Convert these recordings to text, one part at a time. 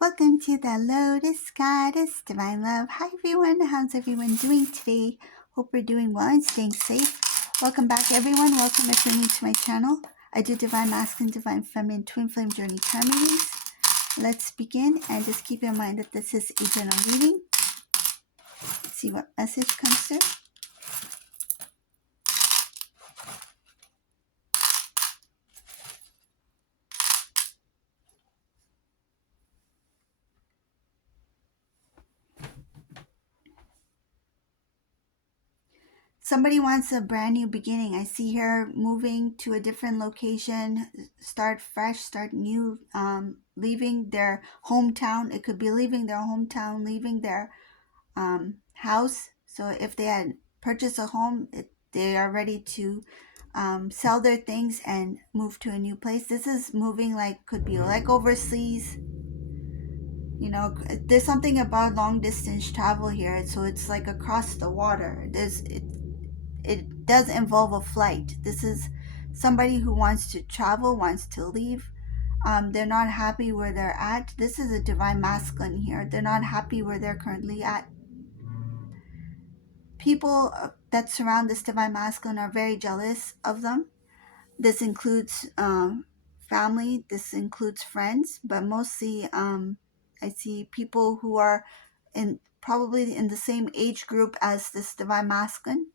Welcome to the Lotus Goddess Divine Love. Hi everyone, how's everyone doing today? Hope we're doing well and staying safe. Welcome back everyone. Welcome if you're new to my channel. I do Divine Masculine, Divine Feminine, Twin Flame Journey Tarot readings. Let's begin and just keep in mind that this is a general reading. Let's see what message comes through. Somebody wants a brand new beginning. I see her moving to a different location, start fresh, start new, leaving their hometown. It could be leaving their hometown, leaving their house. So if they had purchased a home, they are ready to sell their things and move to a new place. This is moving like, could be like overseas. You know, there's something about long distance travel here. So it's like across the water. It does involve a flight. This is somebody who wants to travel, wants to leave. They're not happy where they're at. This is a divine masculine here. They're not happy where they're currently at. People that surround this divine masculine are very jealous of them. This includes family. This includes friends, but mostly I see people who are probably in the same age group as this divine masculine.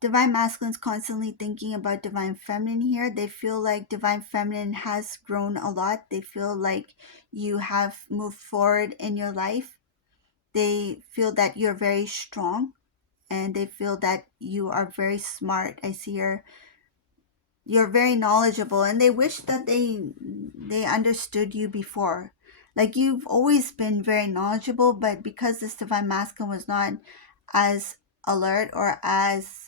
Divine masculine is constantly thinking about divine feminine here. They feel like divine feminine has grown a lot. They feel like you have moved forward in your life. They feel that you're very strong and they feel that you are very smart. I see you're very knowledgeable and they wish that they understood you before. Like you've always been very knowledgeable, but because this divine masculine was not as alert or as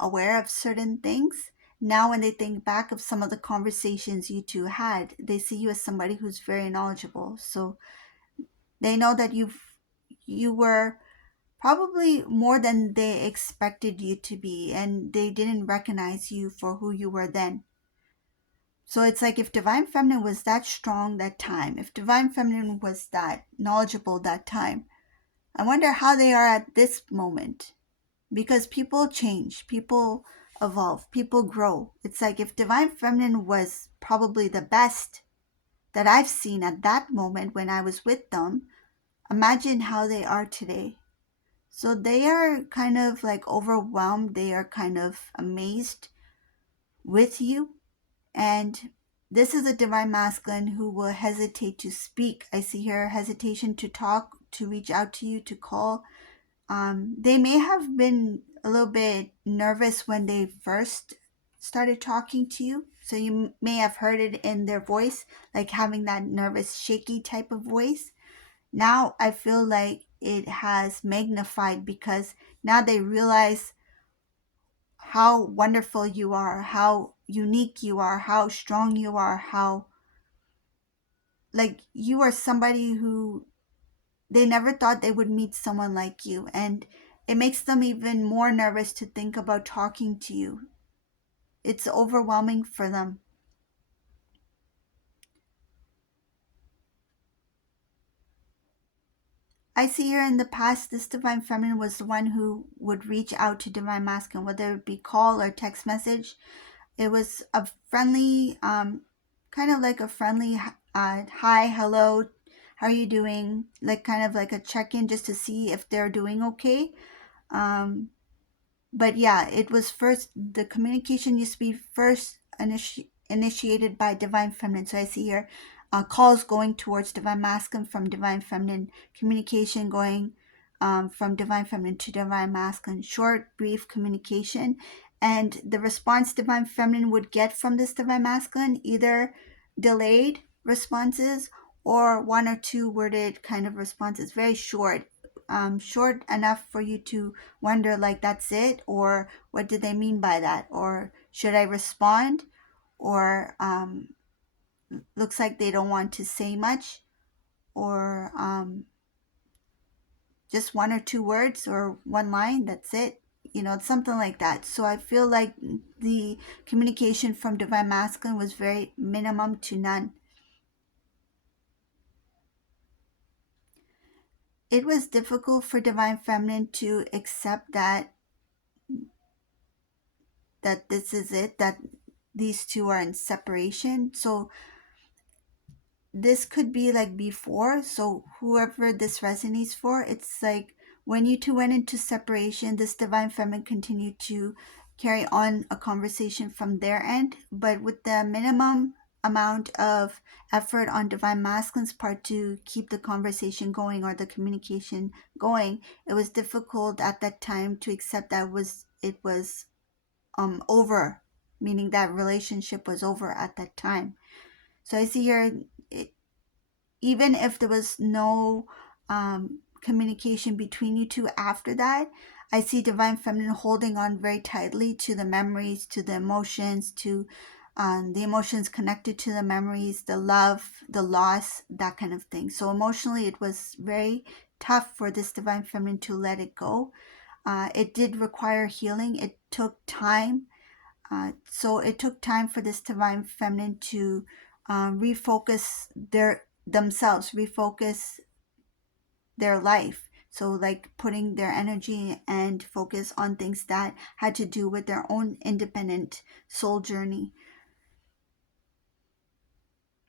aware of certain things, now when they think back of some of the conversations you two had, they see you as somebody who's very knowledgeable. So they know that you were probably more than they expected you to be, and they didn't recognize you for who you were then. So it's like if divine feminine was that strong that time, if divine feminine was that knowledgeable that time, I wonder how they are at this moment. Because people change, people evolve, people grow. It's like if divine feminine was probably the best that I've seen at that moment when I was with them, imagine how they are today. So they are kind of like overwhelmed, they are kind of amazed with you. And this is a divine masculine who will hesitate to speak. I see here hesitation to talk, to reach out to you, to call. They may have been a little bit nervous when they first started talking to you. So you may have heard it in their voice, like having that nervous, shaky type of voice. Now I feel like it has magnified because now they realize how wonderful you are, how unique you are, how strong you are, how like you are somebody who they never thought they would meet someone like you. And it makes them even more nervous to think about talking to you. It's overwhelming for them. I see here in the past, this divine feminine was the one who would reach out to divine masculine, whether it be call or text message. It was a friendly, kind of like a friendly hi, hello, how are you doing? Like kind of like a check-in just to see if they're doing okay. But yeah, it was first, the communication used to be first initiated by divine feminine. So I see here calls going towards divine masculine from divine feminine, communication going from divine feminine to divine masculine, short, brief communication. And the response divine feminine would get from this divine masculine, either delayed responses or one or two worded kind of responses, very short, short enough for you to wonder like that's it, or what did they mean by that, or should I respond, or looks like they don't want to say much, or just one or two words or one line, that's it, you know, something like that. So I feel like the communication from divine masculine was very minimum to none. it was difficult for divine feminine to accept that this is it, that these two are in separation. So this could be like before. So whoever this resonates for, it's like when you two went into separation, this divine feminine continued to carry on a conversation from their end, but with the minimum amount of effort on divine masculine's part to keep the conversation going or the communication going. It was difficult at that time to accept that it was over, meaning that relationship was over at that time. So I see here, it, even if there was no communication between you two after that, I see divine feminine holding on very tightly to the memories, to the emotions, to the emotions connected to the memories, the love, the loss, that kind of thing. So emotionally, it was very tough for this divine feminine to let it go. It did require healing. It took time. So it took time for this divine feminine to refocus themselves, refocus their life. So like putting their energy and focus on things that had to do with their own independent soul journey.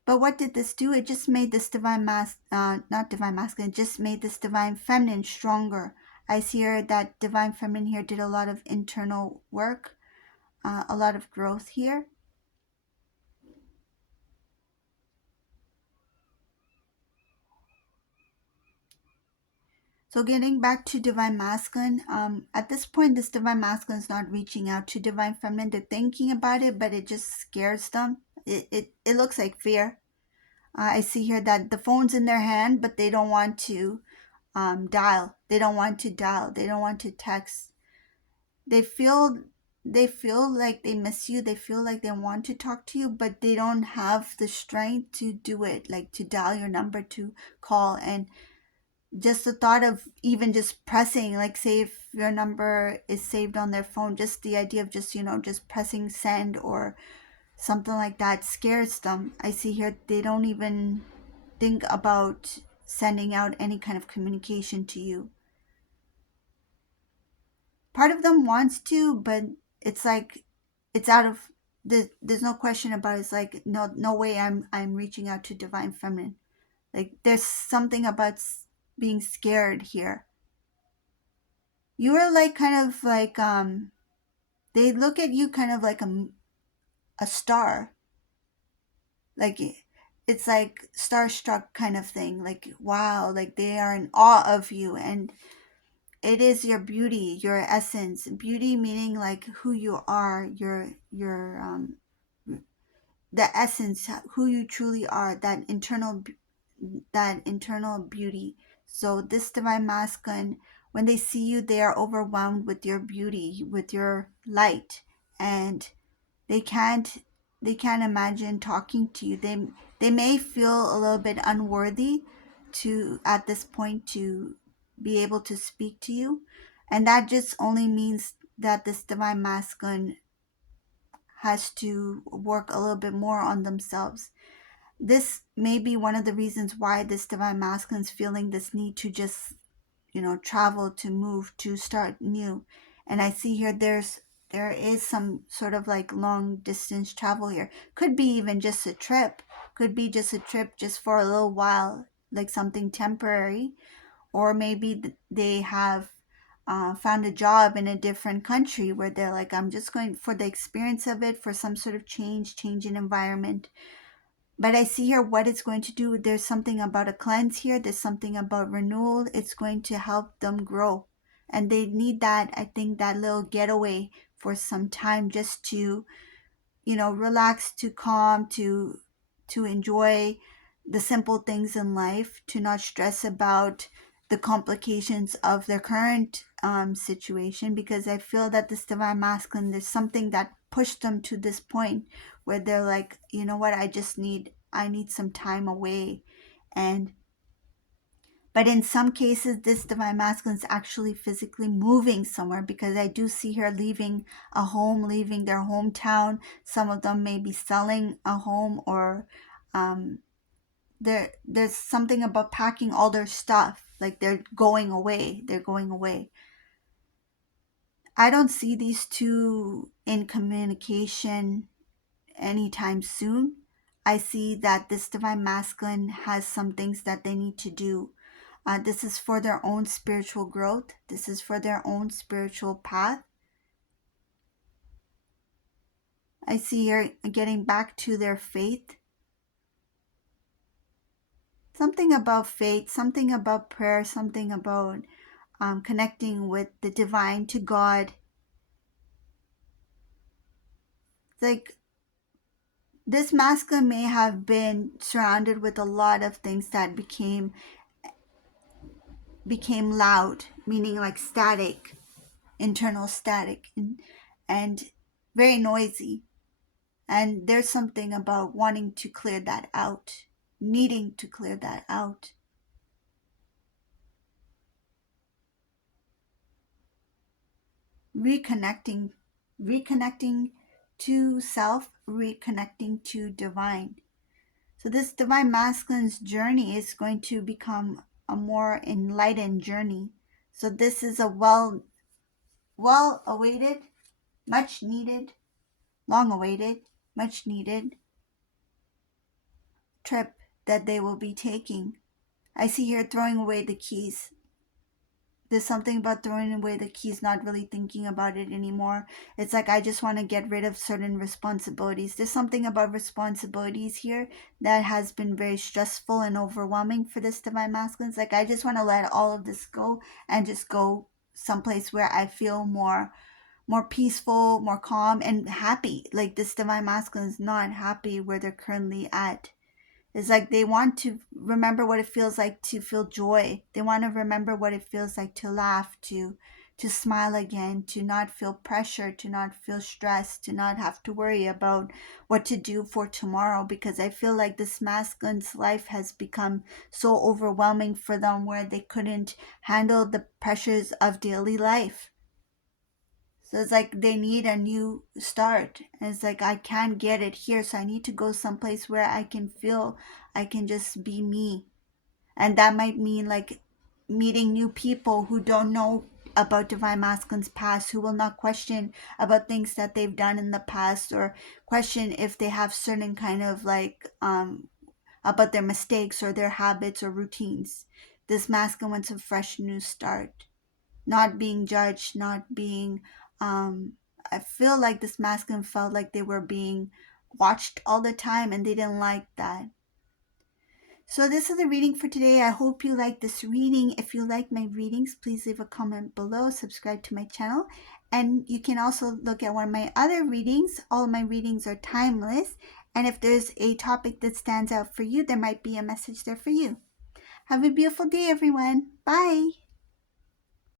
But what did this do? It just made this not divine masculine, it just made this divine feminine stronger. I see here that divine feminine here did a lot of internal work, a lot of growth here. So getting back to divine masculine, at this point, this divine masculine is not reaching out to divine feminine. They're thinking about it, but it just scares them. It looks like fear. I see here that the phone's in their hand, but they don't want to dial. They don't want to dial. They don't want to text. They feel they feel like they miss you. They feel like they want to talk to you, but they don't have the strength to do it, like to dial your number, to call. And just the thought of even just pressing, like say if your number is saved on their phone, just the idea of just just pressing send or something like that scares them. I see here they don't even think about sending out any kind of communication to you. Part of them wants to, but it's like it's out of there's no question about it. It's like no way I'm reaching out to divine feminine. Like there's something about being scared here. You are like kind of like they look at you kind of like a star, like it's like starstruck kind of thing, like wow, like they are in awe of you. And it is your beauty, your essence, beauty meaning like who you are, your the essence, who you truly are, that internal beauty. So this divine masculine, when they see you, they are overwhelmed with your beauty, with your light, and they can't they can't imagine talking to you. They may feel a little bit unworthy to at this point to be able to speak to you, and that just only means that this divine masculine has to work a little bit more on themselves. This may be one of the reasons why this divine masculine is feeling this need to just travel, to move, to start new. And I see here there is some sort of like long distance travel here. Could be even just a trip, could be just a trip just for a little while, like something temporary. Or maybe they have found a job in a different country where they're like, I'm just going for the experience of it, for some sort of change in environment. But I see here what it's going to do. There's something about a cleanse here. There's something about renewal. It's going to help them grow. And they need that, I think, that little getaway for some time, just to, relax, to calm, to enjoy the simple things in life, to not stress about the complications of their current situation. Because I feel that this divine masculine, there's something that pushed them to this point where they're like, you know what, I need some time away. And but in some cases, this divine masculine is actually physically moving somewhere, because I do see her leaving a home, leaving their hometown. Some of them may be selling a home, or There's something about packing all their stuff, like they're going away. They're going away. I don't see these two in communication anytime soon. I see that this divine masculine has some things that they need to do. This is for their own spiritual growth. This is for their own spiritual path. I see here getting back to their faith. Something about faith, something about prayer, something about connecting with the divine, to God. Like, this masculine may have been surrounded with a lot of things that became loud, meaning like static, internal static, and very noisy. And there's something about wanting to clear that out, needing to clear that out. Reconnecting, reconnecting to self, reconnecting to divine. So this divine masculine's journey is going to become a more enlightened journey. So this is a well awaited, much needed, long awaited, much needed trip that they will be taking. I see here throwing away the keys. There's something about throwing away the keys, not really thinking about it anymore. It's like, I just want to get rid of certain responsibilities. There's something about responsibilities here that has been very stressful and overwhelming for this divine masculine. It's like, I just want to let all of this go and just go someplace where I feel more peaceful, more calm, and happy. Like, this divine masculine is not happy where they're currently at. It's like they want to remember what it feels like to feel joy. They want to remember what it feels like to laugh, to smile again, to not feel pressure, to not feel stressed, to not have to worry about what to do for tomorrow. Because I feel like this masculine's life has become so overwhelming for them, where they couldn't handle the pressures of daily life. So it's like they need a new start. And it's like, I can't get it here, so I need to go someplace where I can feel I can just be me. And that might mean like meeting new people who don't know about divine masculine's past, who will not question about things that they've done in the past, or question if they have certain kind of like about their mistakes or their habits or routines. This masculine wants a fresh new start, not being judged, not being I feel like this masculine felt like they were being watched all the time, and they didn't like that. So this is the reading for today. I hope you like this reading. If you like my readings, please leave a comment below, subscribe to my channel, and you can also look at one of my other readings. All of my readings are timeless, and if there's a topic that stands out for you, there might be a message there for you. Have a beautiful day, everyone. Bye.